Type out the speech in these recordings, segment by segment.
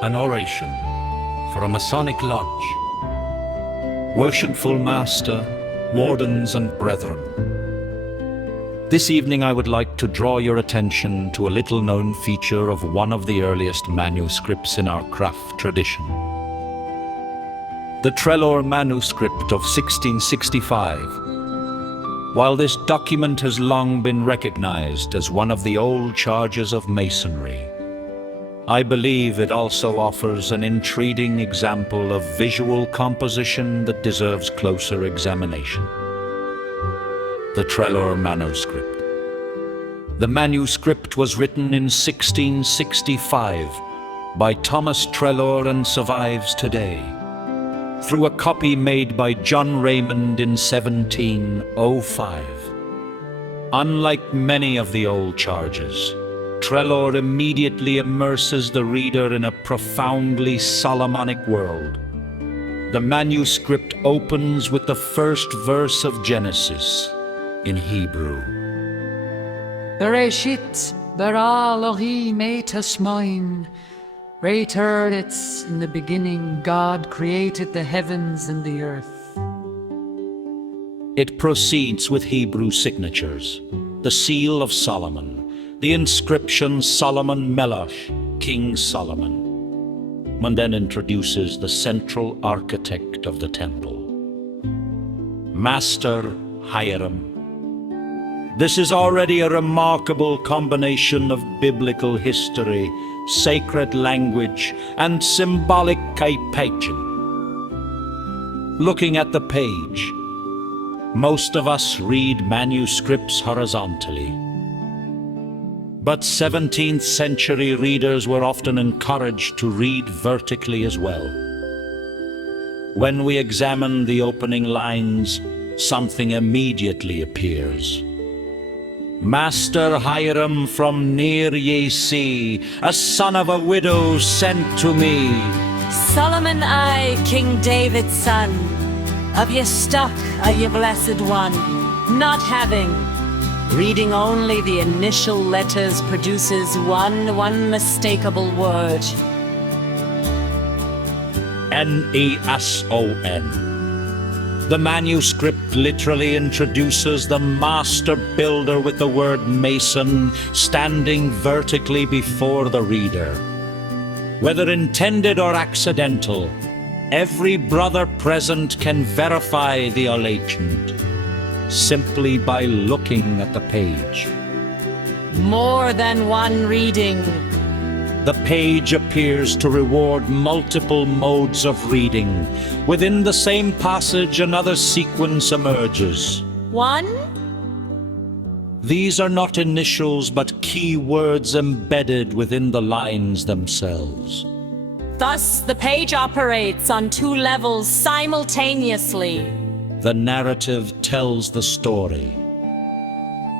An oration for a Masonic lodge. Worshipful Master, Wardens and Brethren. This evening I would like to draw your attention to a little-known feature of one of the earliest manuscripts in our craft tradition. The Trelor manuscript of 1665. While this document has long been recognized as one of the old charges of Masonry, I believe it also offers an intriguing example of visual composition that deserves closer examination. The Trelor manuscript. The manuscript was written in 1665 by Thomas Trelor and survives today, through a copy made by John Raymond in 1705. Unlike many of the old charges, Trelor immediately immerses the reader in a profoundly SOLoMONic world. The manuscript opens with the first verse of Genesis in Hebrew. Bereshit bara Elohim et hasmoim. Great it's in the beginning God created the heavens and the earth. It proceeds with Hebrew signatures, the seal of Solomon, the inscription Solomon Melech, King Solomon. One then introduces the central architect of the temple, Master Hiram. This is already a remarkable combination of biblical history, sacred language, and symbolic pageant. Looking at the page, most of us read manuscripts horizontally. But 17th century readers were often encouraged to read vertically as well. When we examine the opening lines, something immediately appears. Master Hiram from near ye see, a son of a widow sent to me. Solomon I, King David's son, of your stock are ye blessed one, not having. Reading only the initial letters produces one unmistakable word. N-E-S-O-N. The manuscript literally introduces the master builder with the word Mason standing vertically before the reader. Whether intended or accidental, every brother present can verify the legend simply by looking at the page. More than one reading. The page appears to reward multiple modes of reading. Within the same passage, another sequence emerges. One? These are not initials, but key words embedded within the lines themselves. Thus, the page operates on two levels simultaneously. The narrative tells the story.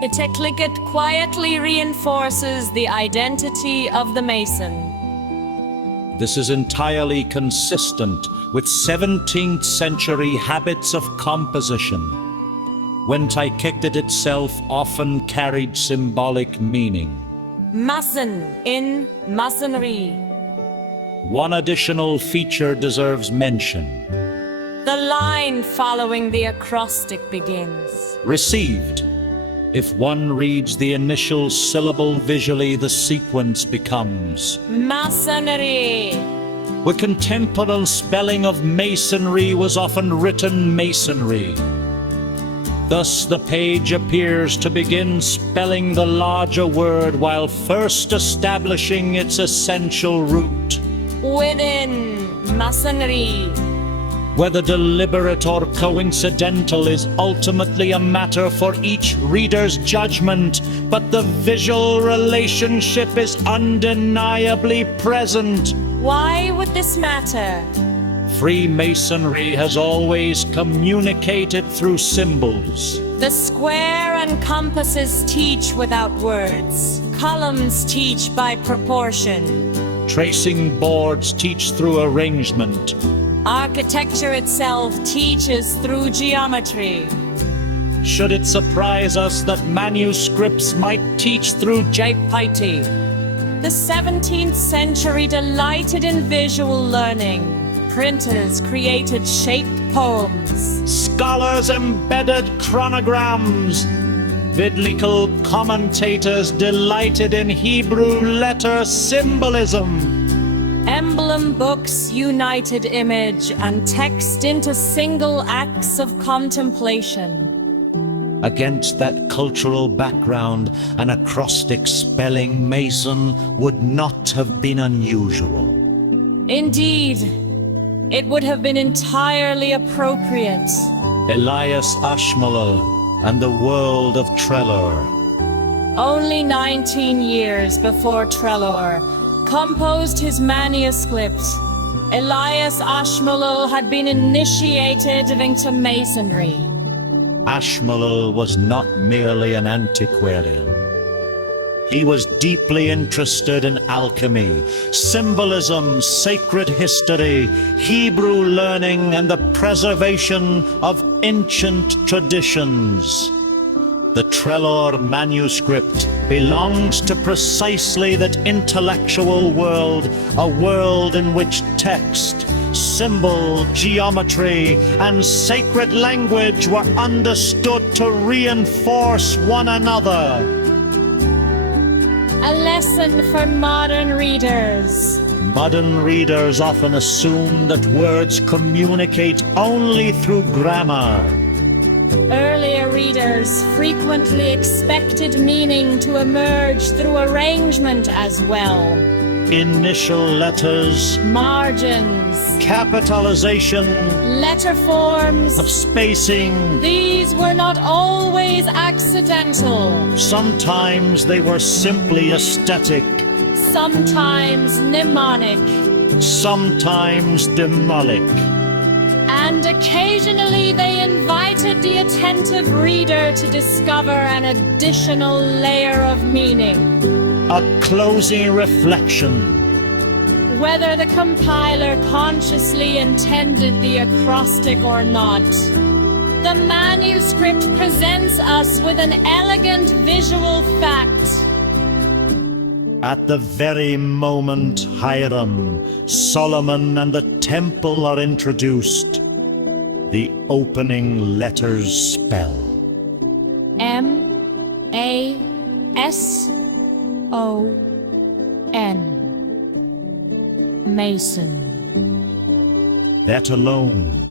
It quietly reinforces the identity of the Mason. This is entirely consistent with 17th century habits of composition, when Taikektet itself often carried symbolic meaning. Mason in Masonry. One additional feature deserves mention. The line following the acrostic begins. Received. If one reads the initial syllable visually, the sequence becomes Masonry. The contemporary spelling of masonry was often written masonry. Thus, the page appears to begin spelling the larger word while first establishing its essential root. Within Masonry. Whether deliberate or coincidental is ultimately a matter for each reader's judgment, but the visual relationship is undeniably present. Why would this matter? Freemasonry has always communicated through symbols. The square and compasses teach without words. Columns teach by proportion. Tracing boards teach through arrangement. Architecture itself teaches through geometry. Should it surprise us that manuscripts might teach through J-Piety? The 17th century delighted in visual learning. Printers created shaped poems. Scholars embedded chronograms. Biblical commentators delighted in Hebrew letter symbolism. Emblem books united image and text into single acts of contemplation. Against that cultural background, an acrostic spelling Mason would not have been unusual. Indeed, it would have been entirely appropriate. Elias Ashmole and the world of Trelor. Only 19 years before Trelor composed his manuscript, Elias Ashmole had been initiated into Masonry. Ashmole was not merely an antiquarian. He was deeply interested in alchemy, symbolism, sacred history, Hebrew learning, and the preservation of ancient traditions. The Trelor manuscript belongs to precisely that intellectual world, a world in which text, symbol, geometry, and sacred language were understood to reinforce one another. A lesson for modern readers. Modern readers often assume that words communicate only through grammar. Earlier readers frequently expected meaning to emerge through arrangement as well. Initial letters, Margins, capitalization, letter forms, of spacing. these were not always accidental, Sometimes they were simply aesthetic, sometimes mnemonic, sometimes demonic. and occasionally they invited the attentive reader to discover an additional layer of meaning. A closing reflection. Whether the compiler consciously intended the acrostic or not, the manuscript presents us with an elegant visual fact. At the very moment Hiram, Solomon, and the temple are introduced, the opening letters spell M-A-S-O-N. Mason. that alone